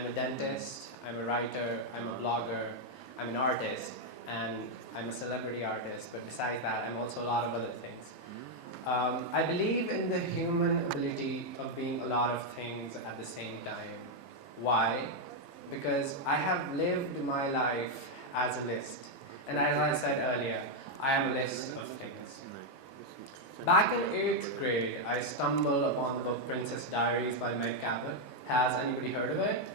I'm a dentist, I'm a writer, I'm a blogger, I'm an artist, and I'm a celebrity artist, but besides that, I'm also a lot of other things. I believe in the human ability of being a lot of things at the same time. Why? Because I have lived my life as a list. And as I said earlier, I am a list of things. Back in 8th grade, I stumbled upon the book Princess Diaries by Meg Cabot. Has anybody heard of it?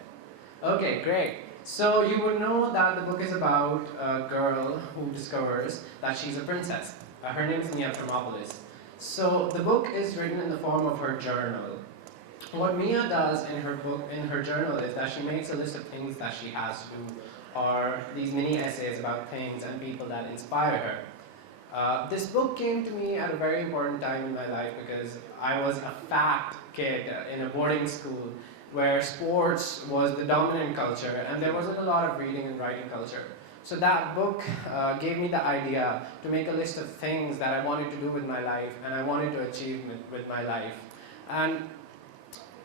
Okay, great. So you would know that the book is about a girl who discovers that she's a princess. Her name is Mia Thermopolis. So the book is written in the form of her journal. What Mia does in her book, in her journal, is that she makes a list of things that she has to do, or these mini essays about things and people that inspire her. This book came to me at a very important time in my life because I was a fat kid in a boarding school where sports was the dominant culture and there wasn't a lot of reading and writing culture. So that book gave me the idea to make a list of things that I wanted to do with my life and I wanted to achieve with my life. And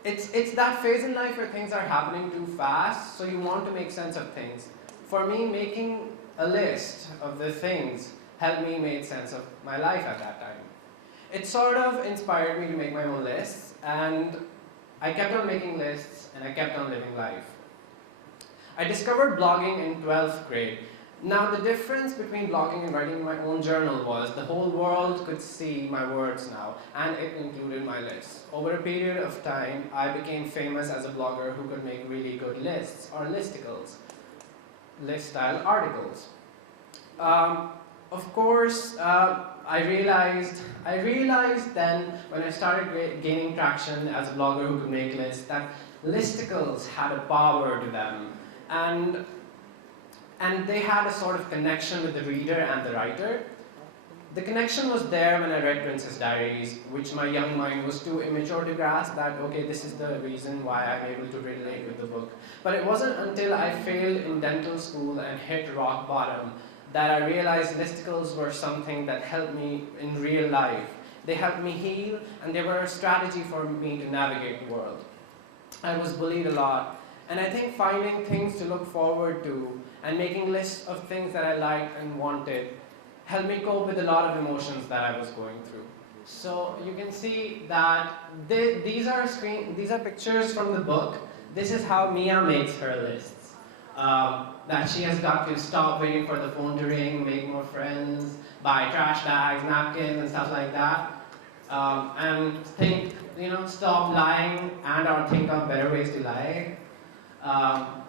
it's that phase in life where things are happening too fast, so you want to make sense of things. For me, making a list of the things helped me make sense of my life at that time. It sort of inspired me to make my own lists, and I kept on making lists and I kept on living life. I discovered blogging in 12th grade. Now the difference between blogging and writing my own journal was the whole world could see my words now, and it included my lists. Over a period of time, I became famous as a blogger who could make really good lists, or listicles, list-style articles. Of course, I realized then when I started gaining traction as a blogger who could make lists that listicles had a power to them. And they had a sort of connection with the reader and the writer. The connection was there when I read Princess Diaries, which my young mind was too immature to grasp that, okay, this is the reason why I'm able to relate with the book. But it wasn't until I failed in dental school and hit rock bottom that I realized listicles were something that helped me in real life. They helped me heal, and they were a strategy for me to navigate the world. I was bullied a lot, and I think finding things to look forward to and making lists of things that I liked and wanted helped me cope with a lot of emotions that I was going through. So you can see that these are pictures from the book. This is how Mia makes her lists. That she has got to stop waiting for the phone to ring, make more friends, buy trash bags, napkins, and stuff like that. And think, stop lying and/or think of better ways to lie.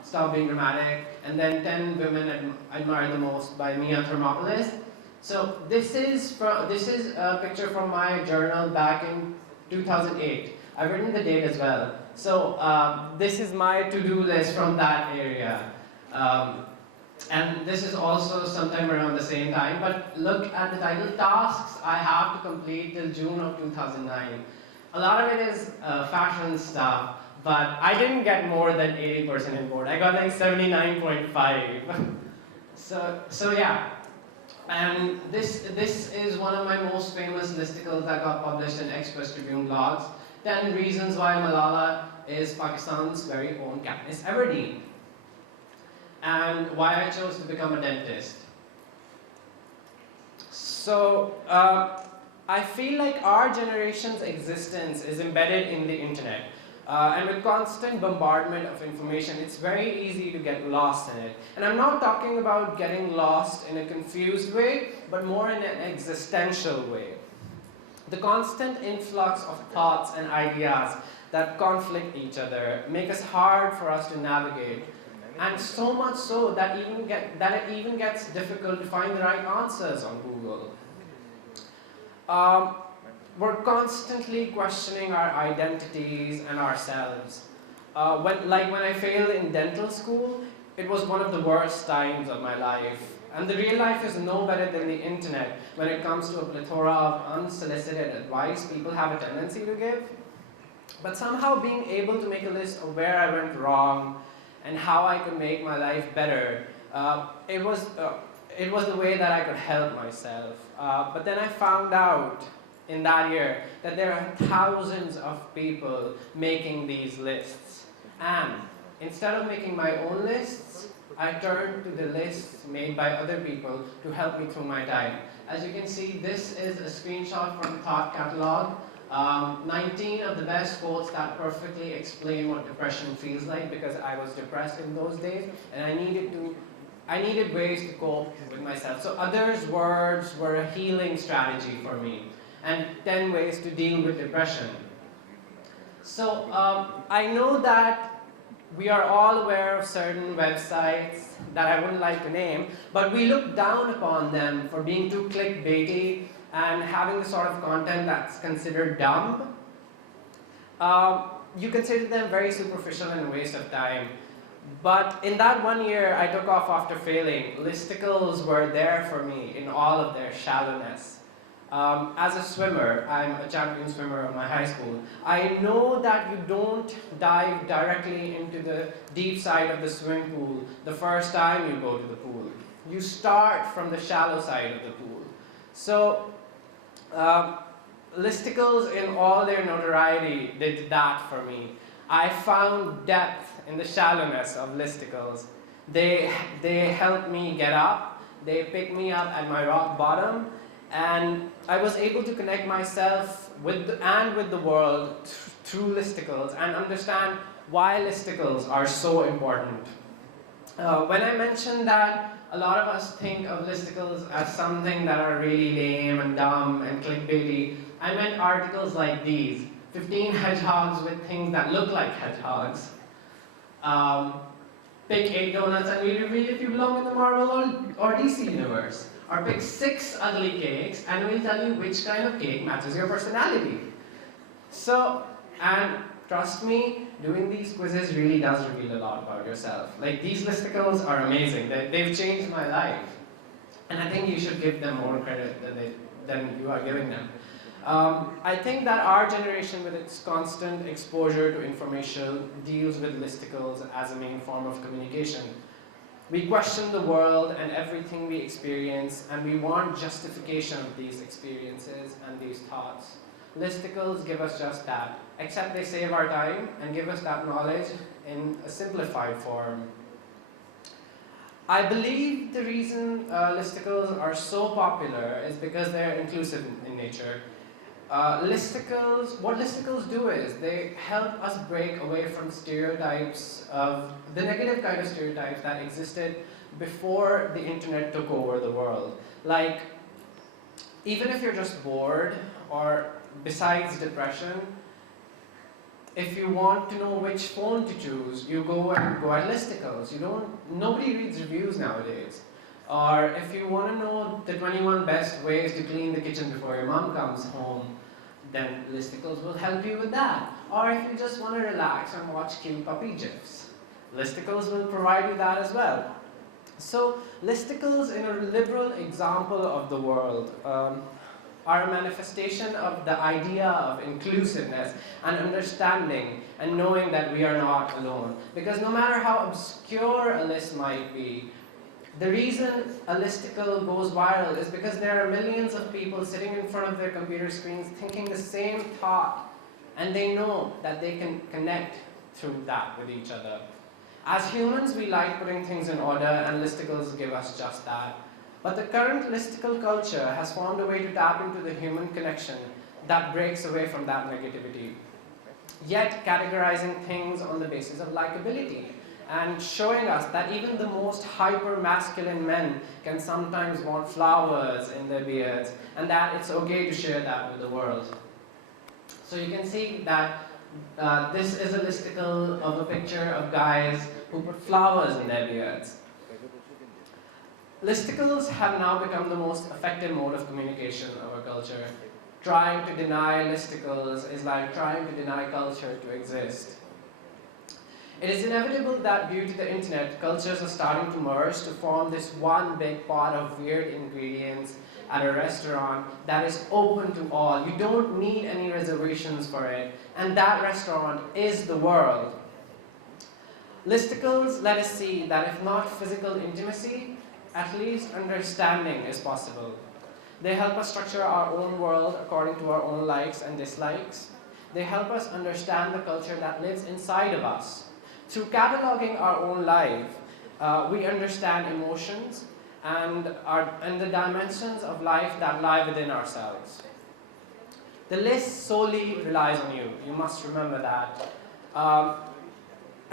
Stop being dramatic, and then 10 women I admire the most by Mia Thermopolis. So this is a picture from my journal back in 2008. I've written the date as well. So this is my to-do list from that area. And this is also sometime around the same time, but look at the title, tasks I have to complete till June of 2009. A lot of it is fashion stuff. But I didn't get more than 80% in board. I got like 79.5. So yeah. And this is one of my most famous listicles that got published in Express Tribune blogs. 10 reasons why Malala is Pakistan's very own Katniss Everdeen. And why I chose to become a dentist. So I feel like our generation's existence is embedded in the internet. And with constant bombardment of information, it's very easy to get lost in it. And I'm not talking about getting lost in a confused way, but more in an existential way. The constant influx of thoughts and ideas that conflict each other make it hard for us to navigate. And so much so that it even gets difficult to find the right answers on Google. We're constantly questioning our identities and ourselves. When I failed in dental school, it was one of the worst times of my life. And the real life is no better than the internet when it comes to a plethora of unsolicited advice people have a tendency to give. But somehow being able to make a list of where I went wrong and how I could make my life better, it was the way that I could help myself. But then I found out in that year that there are thousands of people making these lists. And instead of making my own lists, I turned to the lists made by other people to help me through my time. As you can see, this is a screenshot from the Thought Catalog. 19 of the best quotes that perfectly explain what depression feels like, because I was depressed in those days and I needed ways to cope with myself. So others' words were a healing strategy for me, and 10 ways to deal with depression. So I know that we are all aware of certain websites that I wouldn't like to name, but we look down upon them for being too clickbaity and having the sort of content that's considered dumb. You consider them very superficial and a waste of time. But in that 1 year I took off after failing, Listicles were there for me in all of their shallowness. As a swimmer, I'm a champion swimmer of my high school. I know that you don't dive directly into the deep side of the swimming pool the first time you go to the pool. You start from the shallow side of the pool. So, Listicles in all their notoriety did that for me. I found depth in the shallowness of Listicles. They helped me get up, they picked me up at my rock bottom, and I was able to connect myself with the world through Listicles and understand why Listicles are so important. When I mentioned that a lot of us think of Listicles as something that are really lame and dumb and clickbaity, I meant articles like these: 15 hedgehogs with things that look like hedgehogs. Pick 8 donuts and we'll reveal if you belong in the Marvel or DC universe. Or pick 6 ugly cakes and we'll tell you which kind of cake matches your personality. So, and trust me, doing these quizzes really does reveal a lot about yourself. Like, these Listicles are amazing. They've changed my life. And I think you should give them more credit than you are giving them. I think that our generation, with its constant exposure to information, deals with Listicles as a main form of communication. We question the world and everything we experience, and we want justification of these experiences and these thoughts. Listicles give us just that, except they save our time and give us that knowledge in a simplified form. I believe the reason Listicles are so popular is because they're inclusive in nature. What Listicles do is they help us break away from stereotypes of the negative kind of stereotypes that existed before the internet took over the world. Like, even if you're just bored, or besides depression, if you want to know which phone to choose, you go at Listicles. Nobody reads reviews nowadays. Or if you want to know the 21 best ways to clean the kitchen before your mom comes home, then Listicles will help you with that. Or if you just want to relax and watch cute puppy gifs, Listicles will provide you that as well. So Listicles, in a liberal example of the world, are a manifestation of the idea of inclusiveness and understanding and knowing that we are not alone. Because no matter how obscure a list might be, the reason a Listicle goes viral is because there are millions of people sitting in front of their computer screens thinking the same thought, and they know that they can connect through that with each other. As humans, we like putting things in order, and Listicles give us just that. But the current Listicle culture has found a way to tap into the human connection that breaks away from that negativity, yet categorizing things on the basis of likability, and showing us that even the most hyper-masculine men can sometimes want flowers in their beards, and that it's okay to share that with the world. So you can see that this is a Listicle of a picture of guys who put flowers in their beards. Listicles have now become the most effective mode of communication of our culture. Trying to deny Listicles is like trying to deny culture to exist. It is inevitable that due to the internet, cultures are starting to merge to form this one big pot of weird ingredients at a restaurant that is open to all. You don't need any reservations for it, and that restaurant is the world. Listicles let us see that if not physical intimacy, at least understanding is possible. They help us structure our own world according to our own likes and dislikes. They help us understand the culture that lives inside of us. Through cataloging our own life, we understand emotions and the dimensions of life that lie within ourselves. The list solely relies on you. You must remember that.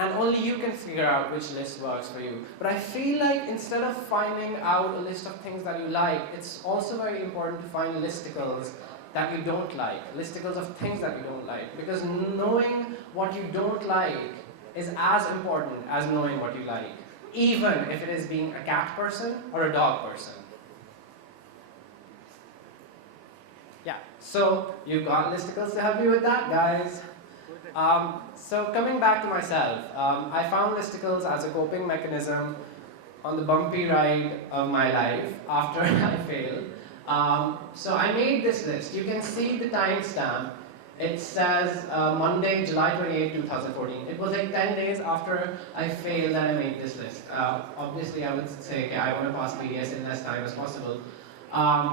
And only you can figure out which list works for you. But I feel like instead of finding out a list of things that you like, it's also very important to find listicles that you don't like, listicles of things that you don't like. Because knowing what you don't like is as important as knowing what you like, even if it is being a cat person or a dog person. Yeah, so you've got listicles to help you with that, guys. So coming back to myself, I found listicles as a coping mechanism on the bumpy ride of my life after I failed. So I made this list. You can see the timestamp. It says Monday, July 28, 2014. It was like 10 days after I failed that I made this list. Obviously, I would say, okay, I want to pass PEAS in less time as possible.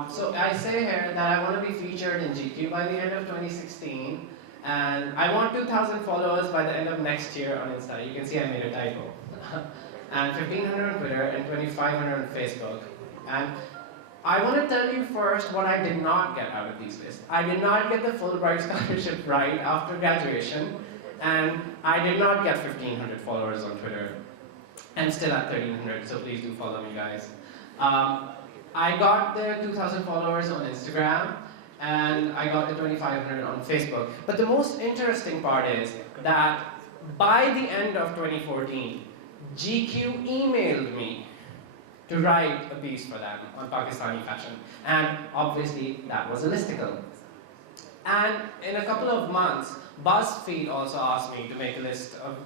So I say here that I want to be featured in GQ by the end of 2016. And I want 2,000 followers by the end of next year on Insta. You can see I made a typo. And 1,500 on Twitter and 2,500 on Facebook. And I want to tell you first what I did not get out of these lists. I did not get the Fulbright scholarship right after graduation. And I did not get 1,500 followers on Twitter. I'm still at 1,300, so please do follow me, guys. I got the 2,000 followers on Instagram. And I got the 2,500 on Facebook. But the most interesting part is that by the end of 2014, GQ emailed me to write a piece for them on Pakistani fashion. And obviously, that was a listicle. And in a couple of months, BuzzFeed also asked me to make a list of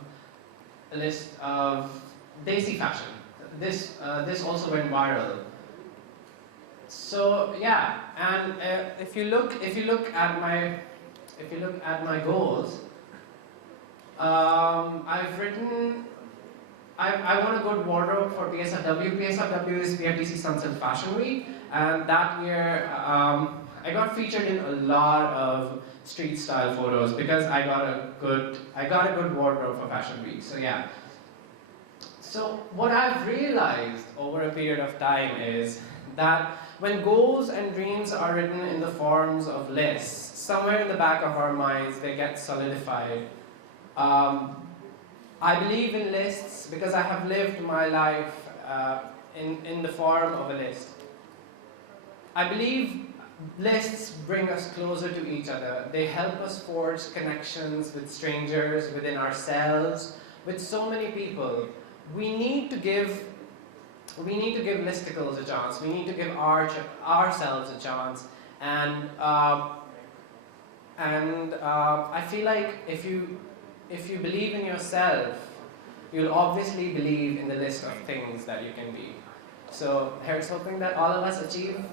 Desi fashion. This also went viral. So yeah, and if you look at my goals, I've written I want a good wardrobe for PSFW. PSFW is PFDC Sunset Fashion Week, and that year I got featured in a lot of street style photos because I got a good wardrobe for Fashion Week. So yeah. So what I've realized over a period of time is that when goals and dreams are written in the forms of lists, somewhere in the back of our minds they get solidified. I believe in lists because I have lived my life in the form of a list. I believe lists bring us closer to each other. They help us forge connections with strangers, within ourselves, with so many people. We need to give listicles a chance. We need to give ourselves a chance. And I feel like if you believe in yourself, you'll obviously believe in the list of things that you can be. So here's hoping that all of us achieve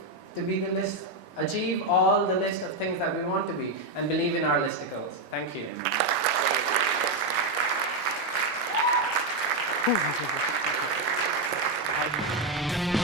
all the list of things that we want to be, and believe in our listicles. Thank you. Thank you.